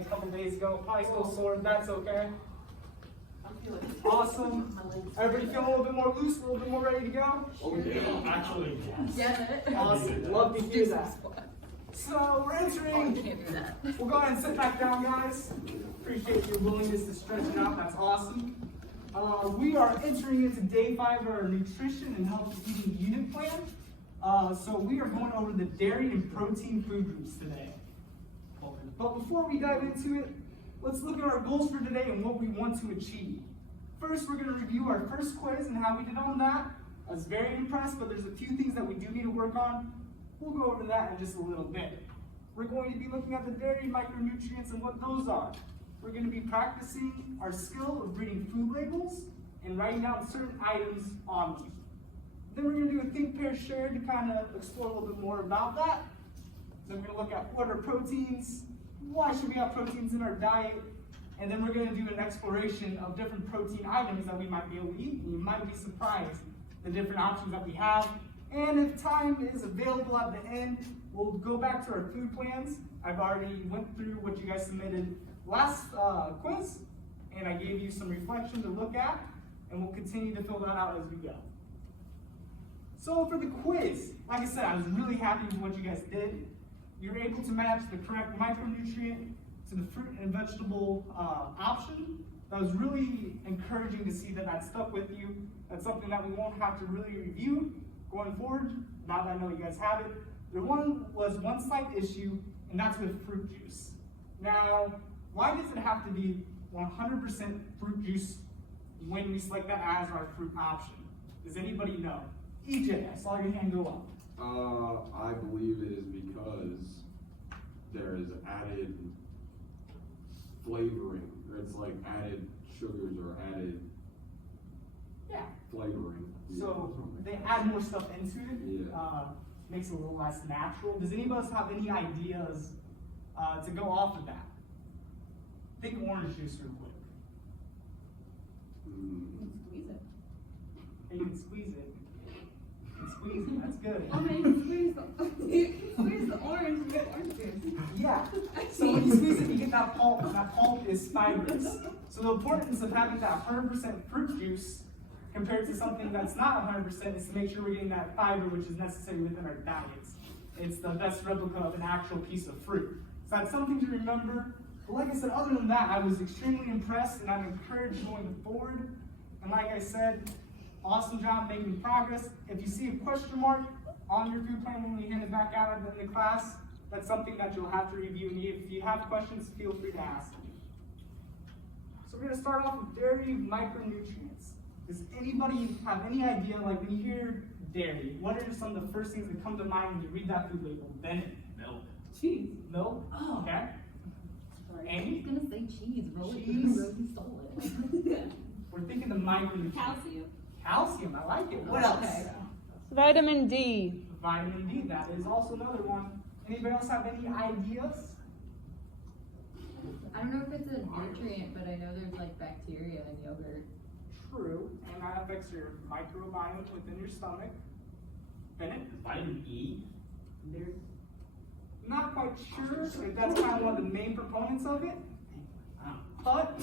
a couple days ago. Probably still sore, that's okay. I'm feeling Awesome. Everybody feeling a little bit more loose, a little bit more ready to go? Oh, yeah. Actually, yes. Awesome. Love to hear that. So we're entering. Can't do that. We'll go ahead and sit back down, guys. Appreciate your willingness to stretch it out. That's awesome. We are entering into day 5 of our nutrition and healthy eating unit plan. So we are going over the dairy and protein food groups today. But before we dive into it, let's look at our goals for today and what we want to achieve. First, we're going to review our first quiz and how we did on that. I was very impressed, but there's a few things that we do need to work on. We'll go over that in just a little bit. We're going to be looking at the dairy micronutrients and what those are. We're going to be practicing our skill of reading food labels and writing down certain items on them. Then we're going to do a think, pair, share to kind of explore a little bit more about that. Then we're going to look at what are proteins, why should we have proteins in our diet, and then we're going to do an exploration of different protein items that we might be able to eat, and you might be surprised the different options that we have. And if time is available at the end, we'll go back to our food plans. I've already went through what you guys submitted last quiz, and I gave you some reflection to look at, and we'll continue to fill that out as we go. So for the quiz, like I said, I was really happy with what you guys did. You were able to match the correct micronutrient to the fruit and vegetable option. That was really encouraging to see that that stuck with you. That's something that we won't have to really review going forward, now that I know you guys have it. There was one slight issue, and that's with fruit juice. Now, why does it have to be 100% fruit juice when we select that as our fruit option? Does anybody know? EJ, I saw your hand go up. I believe it is because there is added flavoring, or it's like added sugars or added flavoring. So they add more stuff into it, Yeah. makes it a little less natural. Does anybody else have any ideas to go off of that? Think orange juice real quick. Squeeze it. Hey, you can squeeze it. You can squeeze it, that's good. I mean, squeeze the orange with orange juice. Yeah, so when you squeeze it, you get that pulp, and that pulp is fibrous. So the importance of having that 100% fruit juice compared to something that's not 100% is to make sure we're getting that fiber which is necessary within our diets. It's the best replica of an actual piece of fruit. So that's something to remember. But like I said, other than that, I was extremely impressed and I'm encouraged going forward. And like I said, awesome job making progress. If you see a question mark on your food plan when we hand it back out at the end of class, that's something that you'll have to review. And if you have questions, feel free to ask me. So we're going to start off with dairy micronutrients. Does anybody have any idea, like when you hear dairy, what are some of the first things that come to mind when you read that food label? Bennett? Milk. Cheese. Milk? Oh. Okay. Andy? I was gonna say cheese. Cheese? Rosie stole it. We're thinking the micronutrients. Calcium. Calcium, I like it. What else? Okay. Vitamin D. Vitamin D, that is also another one. Anybody else have any ideas? I don't know if it's a nutrient, but I know there's like bacteria in yogurt. True, and that affects your microbiome within your stomach. Bennett? Vitamin E. There's not quite sure if that's kind of one of the main proponents of it, but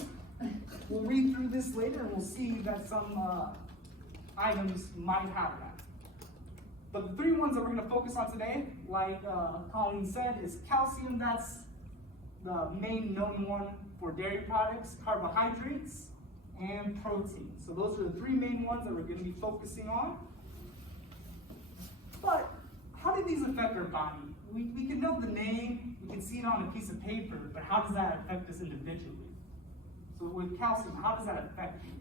we'll read through this later and we'll see that some items might have that. But the 3 ones that we're going to focus on today, like Colleen said, is calcium. That's the main known one for dairy products, carbohydrates, and protein. So those are the 3 main ones that we're going to be focusing on. But how do these affect our body? We can know the name, we can see it on a piece of paper, but how does that affect us individually? So with calcium, how does that affect you?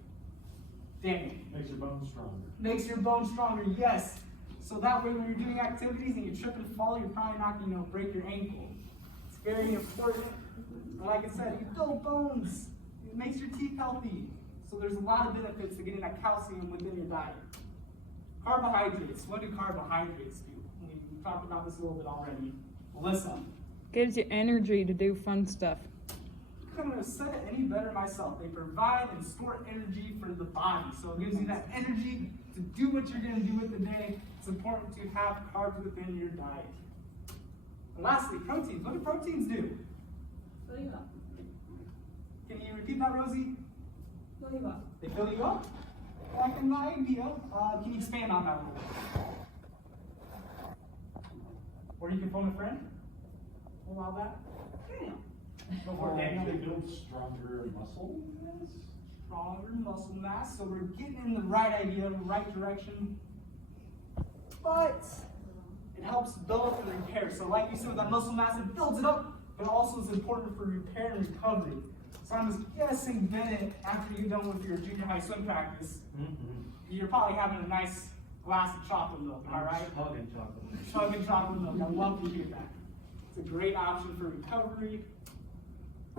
Daniel? Makes your bones stronger. Makes your bones stronger, yes. So that way when you're doing activities and you trip and fall, you're probably not going to break your ankle. It's very important. And like I said, you build bones. It makes your teeth healthy. So there's a lot of benefits to getting that calcium within your diet. Carbohydrates. What do carbohydrates do? We talked about this a little bit already. Melissa. Gives you energy to do fun stuff. Couldn't have said it any better myself. They provide and store energy for the body. So it gives you that energy to do what you're going to do with the day. It's important to have carbs within your diet. And lastly, proteins. What do proteins do? Fill you up. repeat that, Rosie? Fill you up. They fill you up? Like an idea. Can you expand on that a little bit? Or you can phone a friend? Allow that? Daniel. Go for it, Daniel. They build stronger muscle mass? Stronger muscle mass, so we're getting in the right idea, the right direction. But it helps build up and repair. So like you said with that muscle mass, it builds it up, but also is important for repair and recovery. So I'm just guessing, Bennett, after you're done with your junior high swim practice, you're probably having a nice glass of chocolate milk, am I right? Chugging chocolate. Chugging chocolate milk, I love to hear that. It's a great option for recovery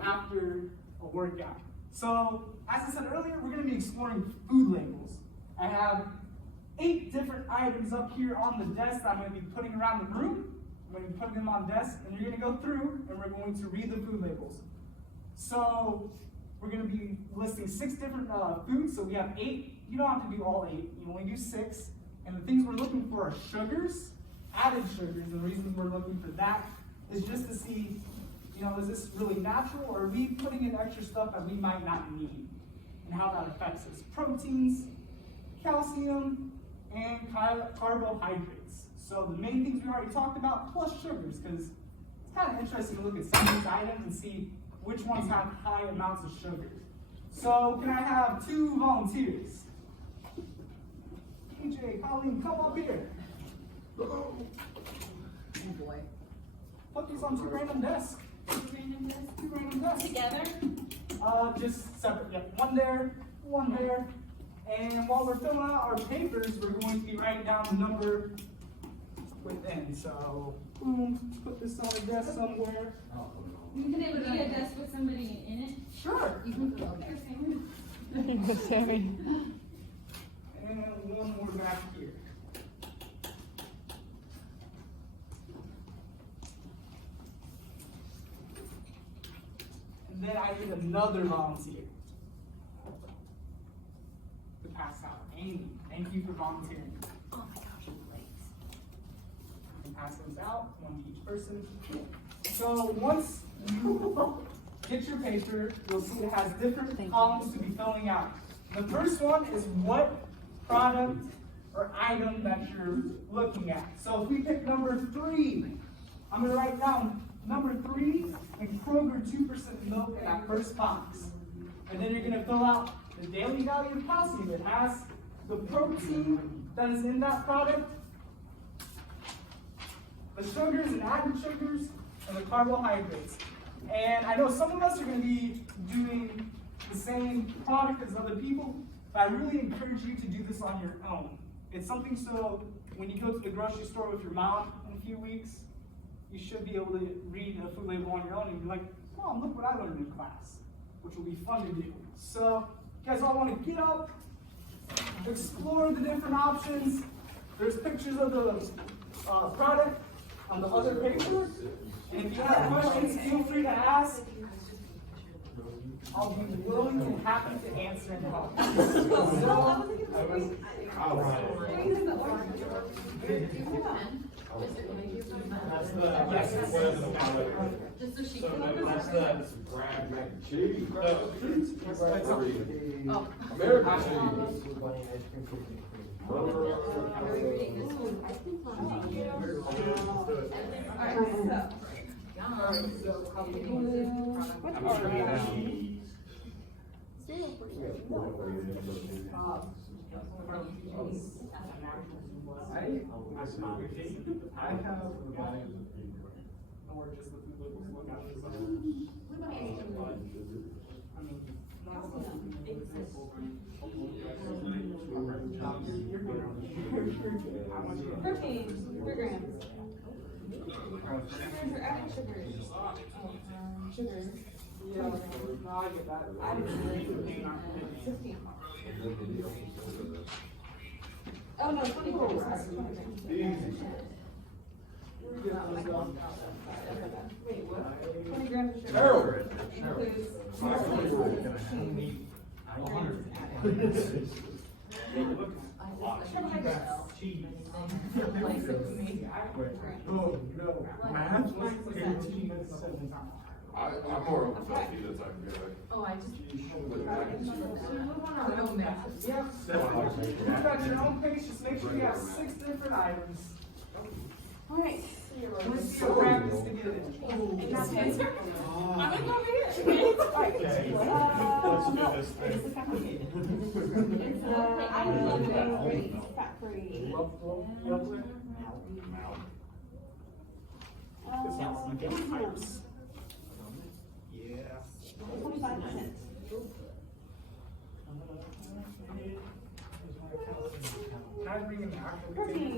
after a workout. So, as I said earlier, we're going to be exploring food labels. I have 8 different items up here on the desk that I'm going to be putting around the room. I'm going to be putting them on desk, and you're going to go through, and we're going to read the food labels. So, we're going to be listing 6 different foods. So we have 8. You don't have to do all 8. You only do 6. And the things we're looking for are sugars, added sugars. And the reason we're looking for that is just to see, is this really natural, or are we putting in extra stuff that we might not need, and how that affects us. Proteins, calcium, and carbohydrates. So the main things we already talked about, plus sugars, because it's kind of interesting to look at some of these items and see which ones have high amounts of sugar. So can I have 2 volunteers? AJ, Colleen, come up here. Oh boy. Put these on 2 random desks. 2 random desks. Together? Just separate. Yep. One there, one there. And while we're filling out our papers, we're going to be writing down the number within. So, boom, put this on a desk somewhere. Can it be a desk with somebody in it? Sure. You can put it there. Sammy. And one more back here. And then I need another volunteer to pass out. Amy, thank you for volunteering. Oh my gosh, I'm late. You can pass those out, one to each person. So once you get your paper, you'll see it has different columns to be filling out. The first one is what product or item that you're looking at. So if we pick number 3, I'm going to write down number 3 and Kroger 2% milk in that first box. And then you're going to fill out the daily value of calcium. It has the protein that is in that product, the sugars and added sugars, and the carbohydrates. And I know some of us are going to be doing the same product as other people, but I really encourage you to do this on your own. It's something so when you go to the grocery store with your mom in a few weeks, you should be able to read the food label on your own and be like, Mom, look what I learned in class, which will be fun to do. So, you guys all want to get up, explore the different options. There's pictures of the product on the other paper. And if you have questions, feel free to ask. I'll be willing and happy to answer and help. Just so she can. That's the Brad mac and cheese. Oh. American cheese. I have or just the food labels look out for I mean, Protein, 3 grams. Sugars or added sugars? Sugars. yeah, no, I get that. I just 15. Oh no, 20 grams. 20 grams of sugar. Harold. Includes Oh, no. Math? I'm more of a Filipino type of guy. Oh, I just. With mac and cheese. No mess. Yeah. You've got your own page, just make sure you have 6 different items. Alright. Let's see your practice to get it. I'm gonna go over here. Okay, let's do this thing. It's fat free. Love it. This helps you get pipes. Yeah. 25%. Can I bring an actual Protein.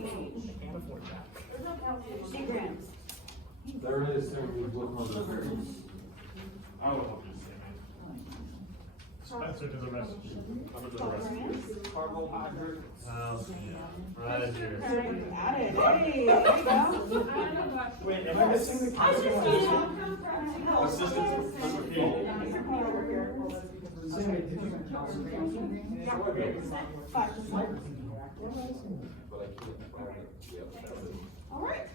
Can't afford that. 8 grams. There it is, sir. We look on the. I will help you say it. Spencer to the rescue. Come to the 12 rescue. grams. Carbohydrates. Right here. Got it. Hey, there you go. Wait, am I missing the I just need Assistant, Mr. Pete. 5%. But I can't find it. Yep. Alright.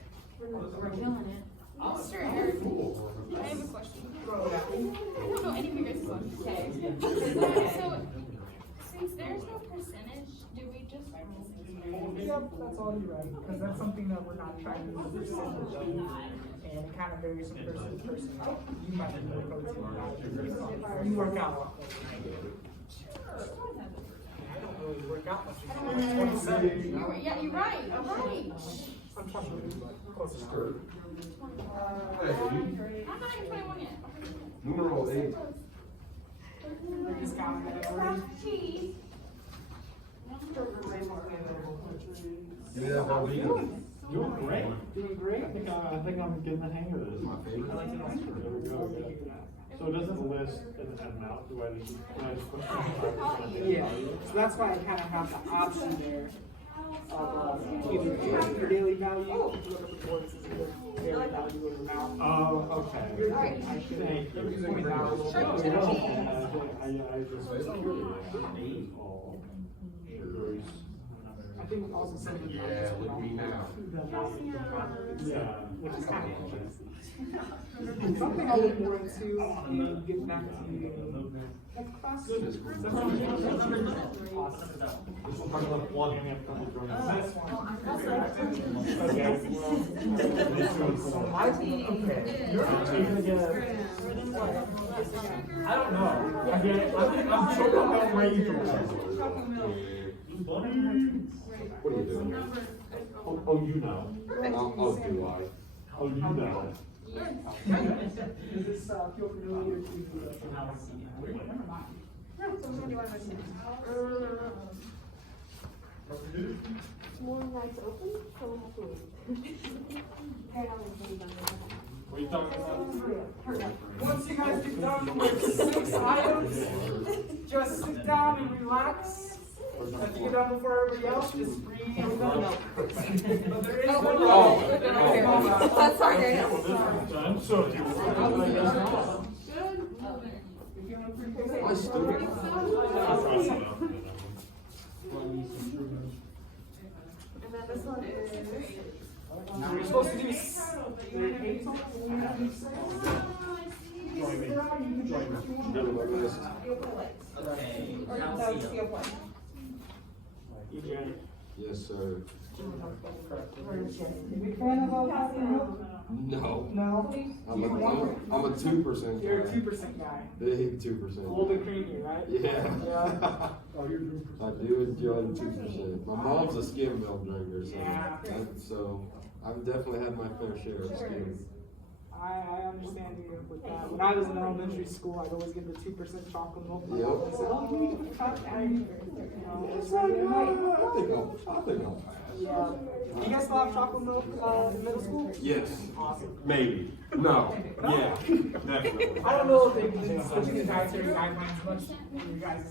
We're killing it. Mr. Eric, Cool. I have a question. Throw it out. I don't know any figures this one. Okay. So, since there's no percentage, do we just Yep, that's all you write, because that's something that we're not trying to do percentage of, and it kind of varies from person to person. You might be more protein or not. You work out a lot more than I do. I don't really work out much. I'm 27. Yeah, you're right. All right. I'm trying to be close enough. Hey, I'm not even 21 yet. numeral 8. Just counting that already. Cheese. Yeah, I'll be Doing great. Doing great. I think I'm getting the hang of this. my favorite. I like to know. There we go, yeah. So it doesn't list an amount, do I just put 25% Yeah, so that's why I kind of have the option there of either your daily value, look up the board, this is your daily value or amount. Oh, okay. I should Thank you. point out a little bit. I just was curious. All sugars. I think also something. Yeah, look me now. Yeah. Which is kind of interesting. Something I'll look more into and get back to you next class. Goodness. Awesome. This will probably have one and a couple drums. So my team, okay. You're gonna get I don't know. I'm sure I'm ready for that. What are you doing? Oh, you know. Oh, do I? Oh, you know. Does this feel familiar to you? Never mind. More nights open, so we'll have to wait. What are you talking about? Once you guys get done with 6 items, just sit down and relax. If you get done before everybody else, just breathe. But there is no That's okay. I'm so My stupid. And then this one is. You're supposed to do. Or no, steel plate. Yes, sir. Big fan of calcium milk? No. No. I'm a 2% You're a guy. 2% guy. Big A 2%. little bit creamy, right? Yeah. Yeah. I do enjoy the 2%. My mom's a skim milk drinker, so Yeah. so I've definitely had my fair share of skim. I understand you with that. When I was in elementary school, I'd always get the 2% chocolate milk. Yep. I said, oh, you need to cut that. It's like, I think I'll pass. Yeah. Do you guys still have chocolate milk in middle school? Yes. Awesome. Maybe. No. Yeah. Definitely. I don't know if they've been switching the dietary guidelines much in your guys'